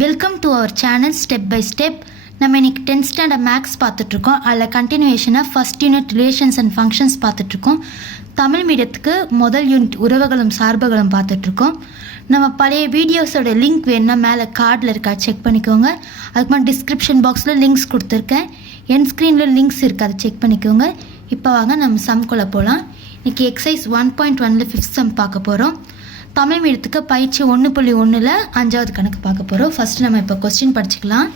Welcome to our channel step by step. நம்ம இன்னைக்கு 10th standard maths பார்த்துட்ருக்கோம். அதில் கண்டினியூஷனாக first unit relations and functions பார்த்துட்ருக்கோம். தமிழ் மீடியத்துக்கு முதல் யூனிட் உறவுகளும் சார்புகளும் பார்த்துட்ருக்கோம். நம்ம பழைய வீடியோஸோட லிங்க் வேணுன்னா மேலே கார்டில் இருக்கா செக் பண்ணிக்கோங்க. அதுக்கு மாதிரி டிஸ்கிரிப்ஷன் பாக்ஸில் லிங்க்ஸ் கொடுத்துருக்கேன். என் ஸ்க்ரீனில் லிங்க்ஸ் இருக்குது, அதை செக் பண்ணிக்கோங்க. இப்போ வாங்க நம்ம சம்குள்ளே போகலாம். இன்றைக்கி எக்ஸசைஸ் 1.1ல் 5th சம் பார்க்க போகிறோம். தமிழ் மீடியத்துக்கு பயிற்சி 1.1ல் 5வது கணக்கு பார்க்க போகிறோம். ஃபஸ்ட்டு நம்ம இப்போ கொஸ்டின் படிச்சுக்கலாம்.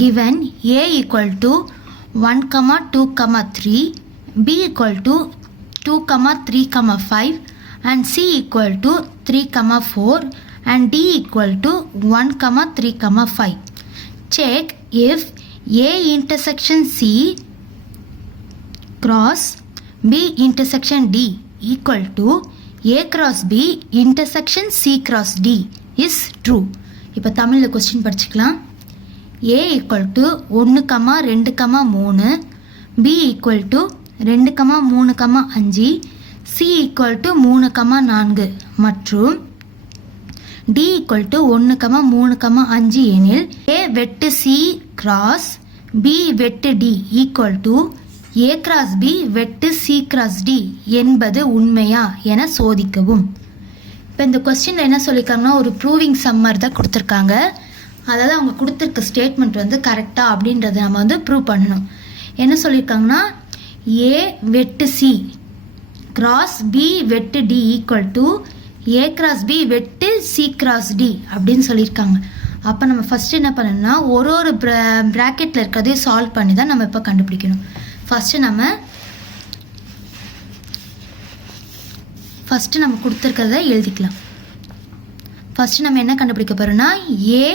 given a equal to 1, 2, 3, b equal to 2, 3, 5 and c equal to 3, 4 and d equal to 1, 3, 5. Check if a intersection c cross b intersection d equal to a cross b intersection c cross d is true. இப்போ தமிழில் question படிச்சுக்கலாம். a equal to 1, 2, 3, b equal to 2, 3, 5, c equal to 3, 4 மற்றும் d equal to 1, 3, 5 எனில் a வெட்டு c cross b வெட்டு d equal to a cross b வெட்டு c cross d என்பது உண்மையா என சோதிக்கவும். இப்போ இந்த கொஸ்டினில் என்ன சொல்லியிருக்காங்கன்னா, ஒரு ப்ரூவிங் சம்மர் தான் கொடுத்துருக்காங்க. அதாவது அவங்க கொடுத்துருக்க ஸ்டேட்மெண்ட் வந்து கரெக்டாக அப்படின்றத நம்ம வந்து ப்ரூவ் பண்ணணும். என்ன சொல்லியிருக்காங்கன்னா, a வெட்டு c கிராஸ் b வெட்டு d equal to a cross b வெட்டு c கிராஸ் d அப்படின்னு சொல்லியிருக்காங்க. அப்போ நம்ம ஃபஸ்ட்டு என்ன பண்ணணும்னா, ஒரு ப்ராக்கெட்டில் இருக்கிறதையும் சால்வ் பண்ணி தான் நம்ம இப்போ கண்டுபிடிக்கணும். ஃபஸ்ட்டு நம்ம கொடுத்துருக்கிறத எழுதிக்கலாம். ஃபஸ்ட்டு நம்ம என்ன கண்டுபிடிக்க போகிறோம்னா, a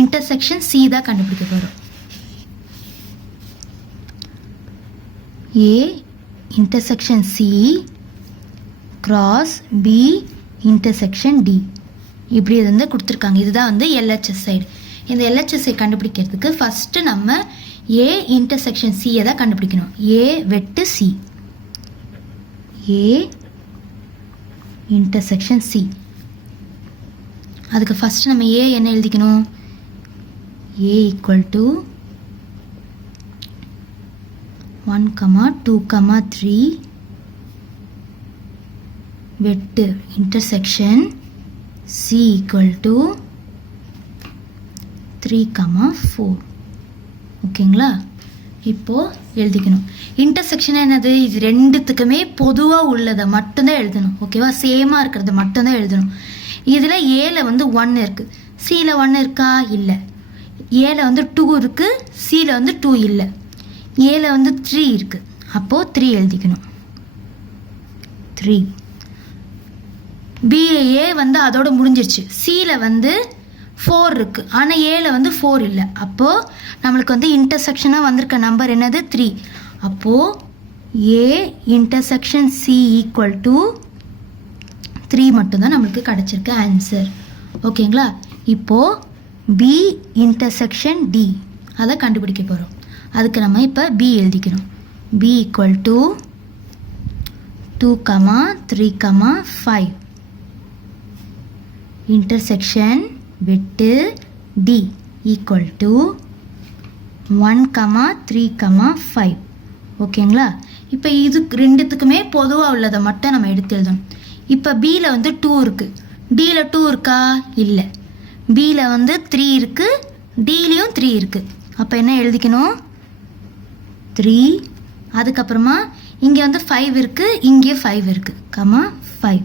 இன்டர்செக்ஷன் c தான் கண்டுபிடிக்க போகிறோம். a intersection c cross b intersection d இப்படி வந்து கொடுத்துருக்காங்க. இதுதான் வந்து எல்ஹெச்எஸ் சைடு. இந்த எல்ஹெச்எஸ்ஐ கண்டுபிடிக்கிறதுக்கு ஃபஸ்ட்டு நம்ம a இன்டர்செக்ஷன் c தான் கண்டுபிடிக்கணும். a வெட்டு c, a இன்டர்செக்ஷன் c. அதுக்கு ஃபஸ்ட்டு நம்ம a என்ன எழுதிக்கணும், a ஈக்குவல் டு 1, 2, 3 வெட்டு இன்டர்செக்ஷன் c ஈக்குவல் டு 3, 4. ஓகேங்களா? இப்போது எழுதிக்கணும். இன்டர்செக்ஷன் என்னது, இது ரெண்டுத்துக்குமே பொதுவாக உள்ளதை மட்டும்தான் எழுதணும். ஓகேவா? சேமாக இருக்கிறத மட்டும்தான் எழுதணும். இதில் ஏல வந்து 1 இருக்குது, சியில் 1 இருக்கா? இல்லை. ஏல வந்து 2 இருக்குது, சியில் வந்து 2 இல்லை. ஏல வந்து 3 இருக்குது, அப்போது 3 எழுதிக்கணும். 3 பிஏ வந்து அதோட முடிஞ்சிருச்சு. சியில் வந்து 4 இருக்குது, ஆனால் ஏல வந்து 4 இல்லை. அப்போது நம்மளுக்கு வந்து இன்டர்செக்ஷனாக வந்திருக்க நம்பர் என்னது, 3. அப்போது ஏ இன்டர்செக்ஷன் சி ஈக்குவல் டு 3 மட்டும்தான் நம்மளுக்கு கிடச்சிருக்கு ஆன்சர். ஓகேங்களா? இப்போது பி இன்டர்செக்ஷன் டி அதை கண்டுபிடிக்க போகிறோம். அதுக்கு நம்ம இப்போ பி எழுதிக்கிறோம். பி ஈக்குவல் டு 2, 3, 5 இன்டர்செக்ஷன் வெட்டு டி ஈக்குவல் டு 1, 3, 5. ஓகேங்களா? இப்போ இது ரெண்டுத்துக்குமே பொதுவாக உள்ளதை மட்டும் நம்ம எடுத்து எழுதணும். இப்போ பியில் வந்து 2 இருக்குது, டியில் 2 இருக்கா? இல்லை. பியில் வந்து 3 இருக்குது, டிலையும் 3 இருக்குது. அப்போ என்ன எழுதிக்கணும், 3. அதுக்கப்புறமா இங்கே வந்து 5 இருக்குது, இங்கே 5 இருக்குது, 5.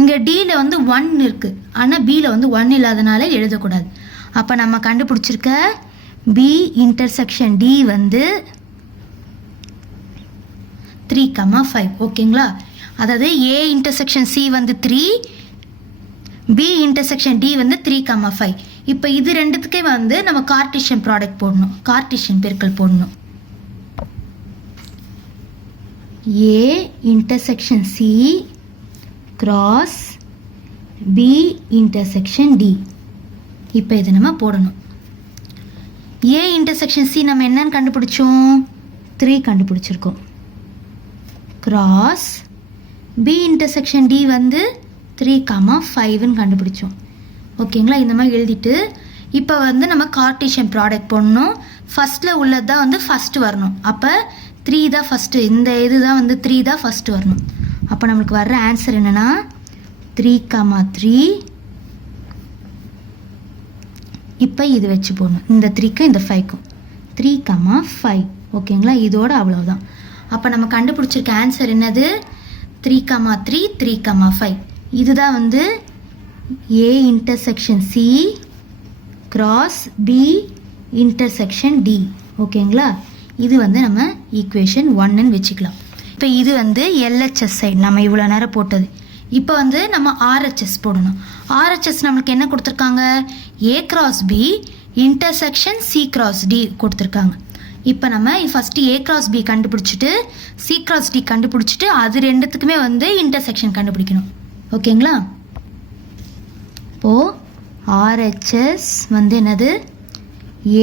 இங்கே டியில் வந்து 1 இருக்குது, ஆனால் பியில் வந்து 1 இல்லாதனால எழுதக்கூடாது. அப்போ நம்ம கண்டுபிடிச்சிருக்க பி இன்டர்செக்ஷன் டி வந்து 3, 5. ஓகேங்களா? அதாவது ஏ இன்டர்செக்ஷன் சி வந்து 3, பி இன்டர்செக்ஷன் டி வந்து 3, 5. இப்போ இது ரெண்டுத்துக்கே வந்து நம்ம கார்ட்டீசியன் ப்ராடக்ட் போடணும், கார்ட்டீசியன் பெருக்கல் போடணும். A intersection C cross B intersection D. இப்போ இதை நம்ம போடணும். ஏ இன்டர்செக்ஷன் சி நம்ம என்னன்னு கண்டுபிடிச்சோம், 3 கண்டுபிடிச்சிருக்கோம். கிராஸ் பி இன்டர்செக்ஷன் டி வந்து 3,5ன்னு கண்டுபிடிச்சோம். ஓகேங்களா, இந்த மாதிரி எழுதிட்டு இப்போ வந்து நம்ம கார்ட்டீசியன் ப்ராடக்ட் போடணும். ஃபஸ்ட்டில் உள்ளது தான் வந்து ஃபஸ்ட்டு வரணும். அப்போ 3 தான் ஃபஸ்ட்டு, இந்த இது தான் வந்து 3 தான் ஃபஸ்ட்டு வரணும். அப்போ நம்மளுக்கு வர்ற ஆன்சர் என்னென்னா 3,3. இப்போ இது வச்சு போடணும், இந்த 3க்கும் இந்த 5க்கும் 3,5. ஓகேங்களா, இதோட அவ்வளோதான். அப்போ நம்ம கண்டுபிடிச்சிருக்க ஆன்சர் என்னது 3,3 3,5. இதுதான் வந்து A intersection C cross B intersection D. ஓகேங்களா, இது வந்து நம்ம ஈக்குவேஷன் 1ன்னு வச்சுக்கலாம். இப்போ இது வந்து LHS சைடு நம்ம இவ்வளோ நேரம் போட்டது. இப்போ வந்து நம்ம RHS போடணும். RHS நம்மளுக்கு என்ன கொடுத்துருக்காங்க, A cross B intersection C cross D கொடுத்துருக்காங்க. இப்போ நம்ம ஃபஸ்ட்டு A கிராஸ் B கண்டுபிடிச்சிட்டு C கிராஸ் D கண்டுபிடிச்சிட்டு அது ரெண்டுத்துக்குமே வந்து இன்டர்செக்ஷன் கண்டுபிடிக்கணும். ஓகேங்களா, இப்போது RHS வந்து என்னது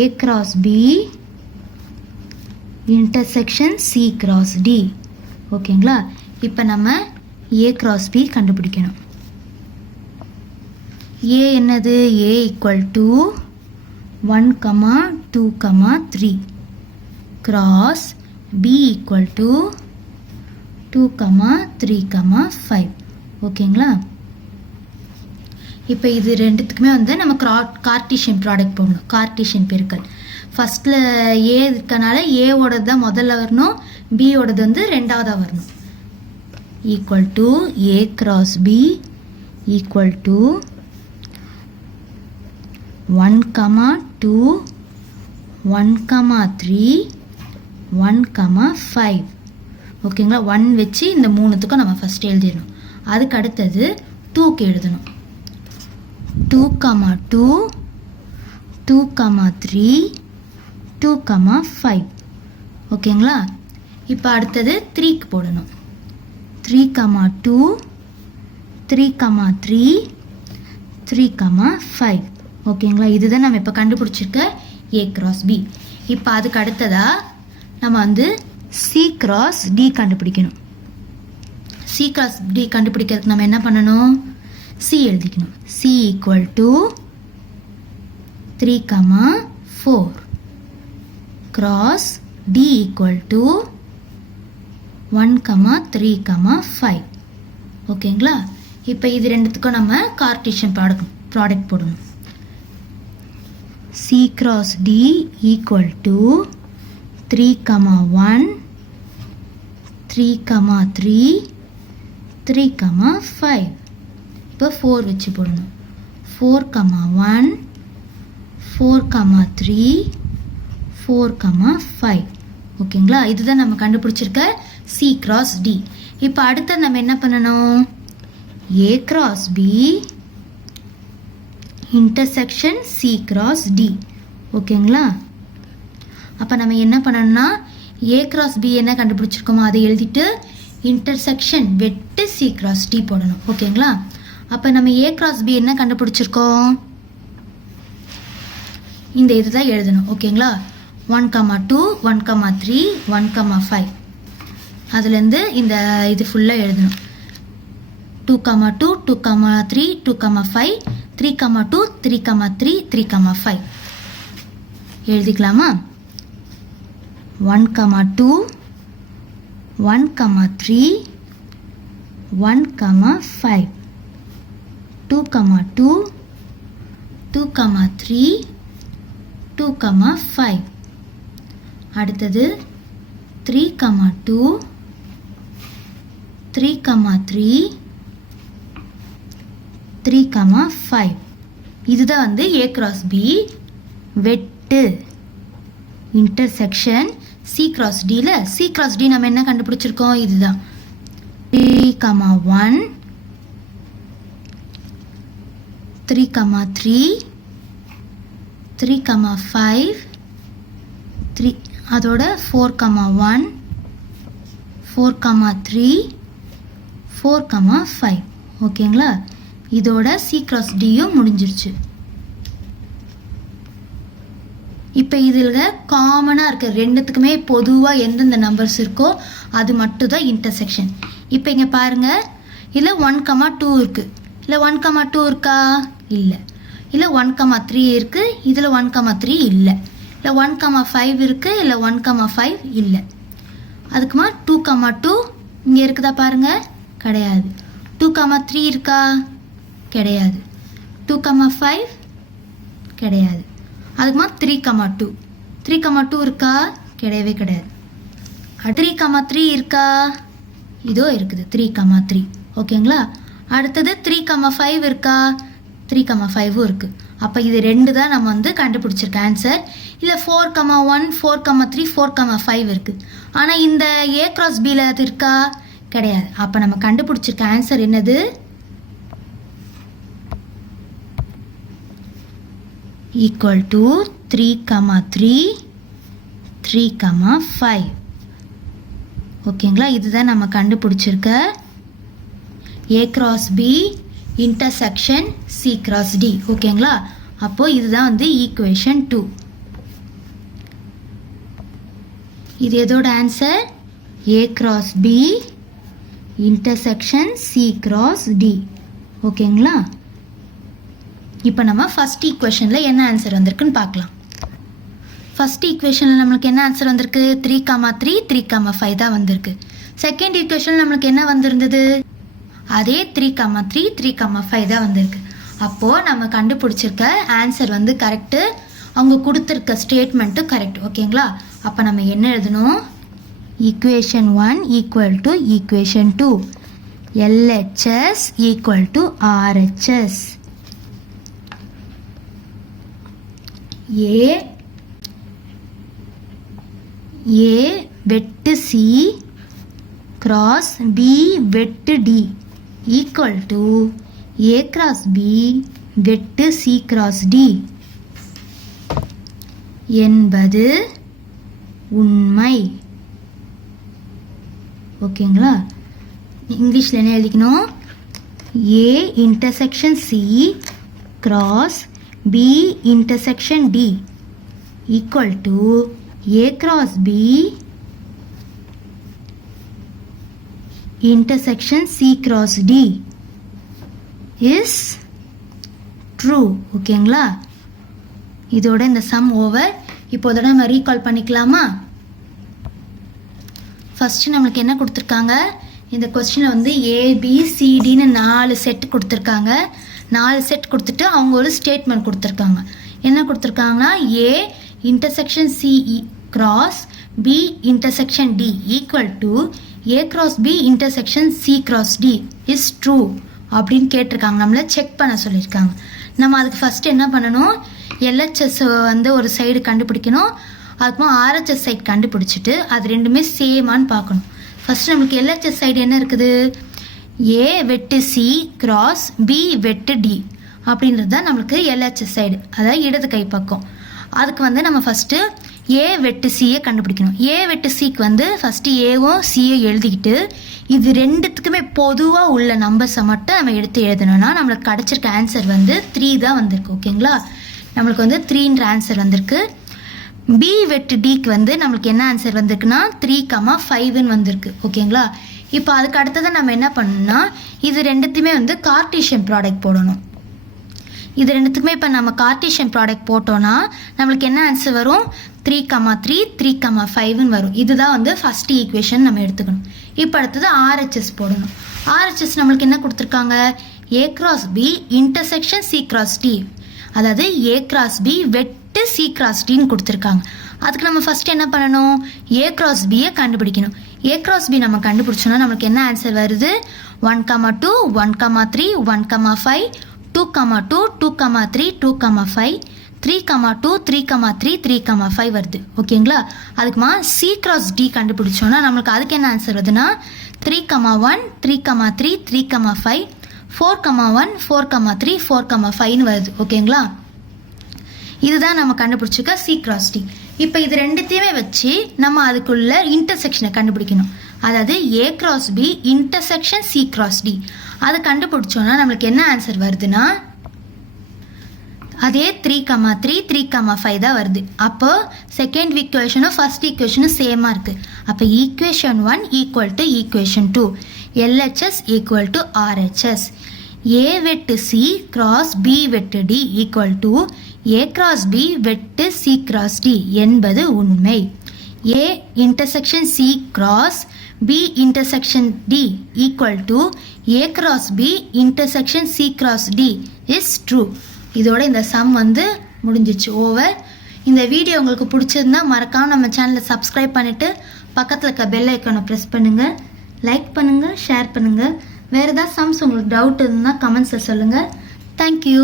A cross B intersection C cross D. ஓகேங்களா, இப்போ நம்ம A கிராஸ் B கண்டுபிடிக்கணும். A என்னது, A equal to 1, 2, 3 cross B equal to 2, 3, 5. ஓகேங்களா, இப்போ இது ரெண்டுத்துக்குமே வந்து நம்ம கார்ட்டீசியன் ப்ராடக்ட் போடணும், கார்ட்டீசியன் பெருக்கல். ஃபஸ்ட்டில் A இருக்கனால ஏவோடது தான் முதல்ல வரணும், பியோடது வந்து ரெண்டாவதாக வரணும். Equal to A cross B equal to 1, 2, 1, 3, 1, 5. ஓகேங்களா, 1 வச்சு இந்த மூணுத்துக்கும் நம்ம ஃபஸ்ட்டு எழுதிடணும். அதுக்கு அடுத்தது 2க்கு எழுதணும். 2, 2, 2, 3, 2, 5. ஓகேங்களா, இப்போ அடுத்தது 3க்கு போடணும். 3, 2, 3, 3, 3, 5. ஓகேங்களா, இதுதான் நம்ம இப்போ கண்டுபிடிச்சிருக்க A கிராஸ் B. இப்போ அதுக்கு அடுத்ததாக நம்ம வந்து C கிராஸ் D கண்டுபிடிக்கணும். C கிராஸ் D கண்டுபிடிக்கிறதுக்கு நம்ம என்ன பண்ணணும், C எழுதிக்கணும். C equal to 3, 4 cross D equal to 1, 3, 5. ஓகேங்களா, இப்போ இது ரெண்டுத்துக்கும் நம்ம கார்ட்டீசியன் ப்ராடக்ட் போடணும். C cross D equal to 3, 1, 3, 3, 3, 5. இப்போ 4 வச்சு போடணும். 4, 1, 4, 3, 4, 5. ஓகேங்களா, இதுதான் நம்ம கண்டுபிடிச்சிருக்க C cross D. இப்போ அடுத்து நம்ம என்ன பண்ணணும், A cross B intersection C cross D. ஓகேங்களா, அப்போ நம்ம என்ன பண்ணணும்னா A கிராஸ் B என்ன கண்டுபிடிச்சிருக்கோமோ அதை எழுதிட்டு இன்டர்செக்ஷன் வெட்டு C கிராஸ் D போடணும். ஓகேங்களா, அப்போ நம்ம A கிராஸ் B என்ன கண்டுபிடிச்சிருக்கோம், இந்த இதுதான் எழுதணும். ஓகேங்களா, 1, 2, 1, 3, 1, 5. அதுலேருந்து இந்த இது ஃபுல்லாக எழுதணும். 2, 2, 2, 3, 2, 5, 3, 2, 3, 3, 3, 5 எழுதிக்கலாமா. 1, 2, 1, 3, 1, 5, 2, 2, 2, 3, 2, 5. அடுத்தது 3, 2, 3, 3, 3, 5. இதுதான் வந்து A கிராஸ் B வெட்டு இன்டர்செக்ஷன் C கிராஸ் Dல. C கிராஸ் D நம்ம என்ன கண்டுபிடிச்சிருக்கோம், இதுதான் 3, 1, 3, 3, 3, 5, 3 அதோட 4, 1, 4, 3, 4, 5. ஓகேங்களா, இதோட C கிராஸ் Dயும் முடிஞ்சிருச்சு. இப்போ இதில் காமனாக இருக்க ரெண்டுத்துக்குமே பொதுவாக எந்தெந்த நம்பர்ஸ் இருக்கோ அது மட்டும் தான் இன்டர்செக்ஷன். இப்போ இங்கே பாருங்கள், இதில் 1, 2 இருக்குது. இல்லை 1,2 இருக்கா? இல்லை. இல்லை 1,3 இருக்குது, இதில் 1,3 இல்லை. இல்லை 1,5 இருக்குது, இல்லை 1,5 இல்லை. அதுக்குமா 2,2 இங்கே இருக்குதா பாருங்கள்? கிடையாது. 2,3 இருக்கா? கிடையாது. 2,5 கிடையாது. அதுக்குமா 3,2. 3,2 இருக்கா? கிடையவே கிடையாது. 3,3 இருக்கா? இதோ இருக்குது 3,3. ஓகேங்களா? அடுத்தது 3,5 இருக்கா? 3,5 இருக்குது. அப்போ இது 2 தான் நம்ம வந்து கண்டுபிடிச்சிருக்க ஆன்சர். இல்லை 4,1, 4,3, 4,5 இருக்குது. ஆனால் இந்த A cross Bயில் அது இருக்கா? கிடையாது. அப்போ நம்ம கண்டுபிடிச்சிருக்க ஆன்சர் என்னது? Equal to 3,3, 3,5. ஓகேங்களா? இதுதான் நம்ம கண்டுபிடிச்சிருக்க A cross B intersection C cross D. ஓகேங்களா? அப்போது இதுதான் வந்து ஈக்குவேஷன் 2. இது எதோட answer? A cross B intersection C cross D. ஓகேங்களா? இப்போ நம்ம ஃபஸ்ட் ஈக்குவேஷனில் என்ன ஆன்சர் வந்திருக்குன்னு பார்க்கலாம். ஃபஸ்ட் ஈக்குவேஷனில் நம்மளுக்கு என்ன ஆன்சர் வந்திருக்கு? 3,3, 3,5 தான் வந்திருக்கு. செகண்ட் ஈக்குவேஷனில் நம்மளுக்கு என்ன வந்திருந்தது? அதே 3,3, 3,5 தான் வந்திருக்கு. அப்போது நம்ம கண்டுபிடிச்சிருக்க ஆன்சர் வந்து கரெக்டு. அவங்க கொடுத்துருக்க ஸ்டேட்மெண்ட்டும் கரெக்ட். ஓகேங்களா? அப்போ நம்ம என்ன எழுதணும்? Equation 1 equal to equation 2. LHS equal to RHS. A வெட்டு C cross B வெட்டு D equal to A cross B வெட்டு C cross D என்பது உண்மை. ஓகேங்களா? இங்கிலீஷில் என்ன எழுதிக்கணும்? A intersection C cross B intersection D equal to A cross B intersection C cross D is true. ஓகேங்களா? இதோட இந்த சம் ஓவர். இப்போத நம்ம ரீகால் பண்ணிக்கலாமா? ஃபஸ்ட்டு நம்மளுக்கு என்ன கொடுத்துருக்காங்க? இந்த கொஸ்டினில் வந்து ABCDன்னு 4 செட் கொடுத்துருக்காங்க. 4 செட் கொடுத்துட்டு அவங்க ஒரு ஸ்டேட்மெண்ட் கொடுத்துருக்காங்க. என்ன கொடுத்துருக்காங்கன்னா A intersection C cross B intersection D equal to A cross B intersection C cross D is true அப்படின்னு கேட்டிருக்காங்க. நம்மளை செக் பண்ண சொல்லியிருக்காங்க. நம்ம அதுக்கு ஃபஸ்ட்டு என்ன பண்ணணும்? LHS வந்து ஒரு சைடு கண்டுபிடிக்கணும். அதுக்கப்புறம் RHS சைடு கண்டுபிடிச்சிட்டு அது ரெண்டுமே சேமான்னு பார்க்கணும். ஃபஸ்ட்டு நம்மளுக்கு LHS சைடு என்ன இருக்குது? A வெட்டு C cross B வெட்டு D அப்படின்றது தான் நம்மளுக்கு LHS சைடு, அதாவது இடது கை பக்கம். அதுக்கு வந்து நம்ம ஃபஸ்ட்டு A வெட்டு Cயை கண்டுபிடிக்கணும். A வெட்டு Cக்கு வந்து ஃபஸ்ட்டு ஏவும் Cயை எழுதிக்கிட்டு இது ரெண்டுத்துக்குமே பொதுவாக உள்ள நம்பர்ஸை மட்டும் நம்ம எடுத்து எழுதணும்னா நம்மளுக்கு கிடச்சிருக்க ஆன்சர் வந்து 3 தான் வந்திருக்கு. ஓகேங்களா? நம்மளுக்கு வந்து 3ன்ற ஆன்சர் வந்திருக்கு. B வெட்டு Dக்கு வந்து நம்மளுக்கு என்ன ஆன்சர் வந்திருக்குன்னா 3,5ன்னு வந்திருக்கு. ஓகேங்களா? இப்போ அதுக்கு அடுத்ததான் நம்ம என்ன பண்ணணும்னா இது ரெண்டுத்தையுமே வந்து கார்ட்டீசியன் ப்ராடக்ட் போடணும். இது ரெண்டுத்துக்குமே இப்போ நம்ம கார்ட்டீசியன் ப்ராடக்ட் போட்டோன்னா நம்மளுக்கு என்ன ஆன்சர் வரும்? 3,3, 3,5ன்னு வரும். இதுதான் வந்து ஃபஸ்ட்டு ஈக்குவேஷன் நம்ம எடுத்துக்கணும். இப்போ அடுத்தது RHS போடணும். RHS நம்மளுக்கு என்ன கொடுத்துருக்காங்க? A cross B intersection C cross D, அதாவது A cross B வெட்டு C cross Dன்னு கொடுத்துருக்காங்க. அதுக்கு நம்ம ஃபஸ்ட்டு என்ன பண்ணணும்? A cross Bயை கண்டுபிடிக்கணும். A cross B நம்ம கண்டுபிடிச்சோன்னா நம்மளுக்கு என்ன ஆன்சர் வருது? 1,2, 1,3, 1,5, 2,2, 2,3, 2,5, 3,2, 3,3, 3,5 வருது. ஓகேங்களா? அதுக்குமா C cross D கண்டுபிடிச்சோன்னா நம்மளுக்கு அதுக்கு என்ன ஆன்சர் வருதுன்னா 3,1, 3,3, 3,5, 4,1, 4,3, 4,5ன்னு வருது. ஓகேங்களா? இதுதான் நம்ம கண்டுபிடிச்சிருக்க C cross D. இப்போ இது ரெண்டுத்தையுமே வச்சு நம்ம அதுக்குள்ள இன்டர்செக்ஷனை கண்டுபிடிக்கணும். அதாவது A cross B intersection C cross D அதை கண்டுபிடிச்சோன்னா நம்மளுக்கு என்ன ஆன்சர் வருதுன்னா அதே 3,3, 3,5 தான் வருது. அப்போ செகண்ட் ஈக்குவேஷனும் ஃபர்ஸ்ட் ஈக்குவேஷனும் சேமாக இருக்குது. அப்போ equation 1 equal to equation 2, LHS equal to RHS. A வெட்டு சி கிராஸ் பி வெட்டு D equal to A cross B வெட்டு சி கிராஸ் டி என்பது உண்மை. A intersection C cross B intersection D equal to A cross B intersection C cross D is true. இதோட இந்த some வந்து முடிஞ்சிச்சு, over. இந்த video உங்களுக்கு பிடிச்சிருந்தா மறக்காம நம்ம சேனலை சப்ஸ்கிரைப் பண்ணிவிட்டு பக்கத்தில் இருக்க பெல் ஐக்கானை ப்ரெஸ் பண்ணுங்கள், லைக் பண்ணுங்கள், ஷேர் பண்ணுங்கள். வேறு ஏதாவது சம்ஸ் உங்களுக்கு டவுட் இருந்தால் கமெண்ட்ஸில் சொல்லுங்கள். தேங்க்யூ.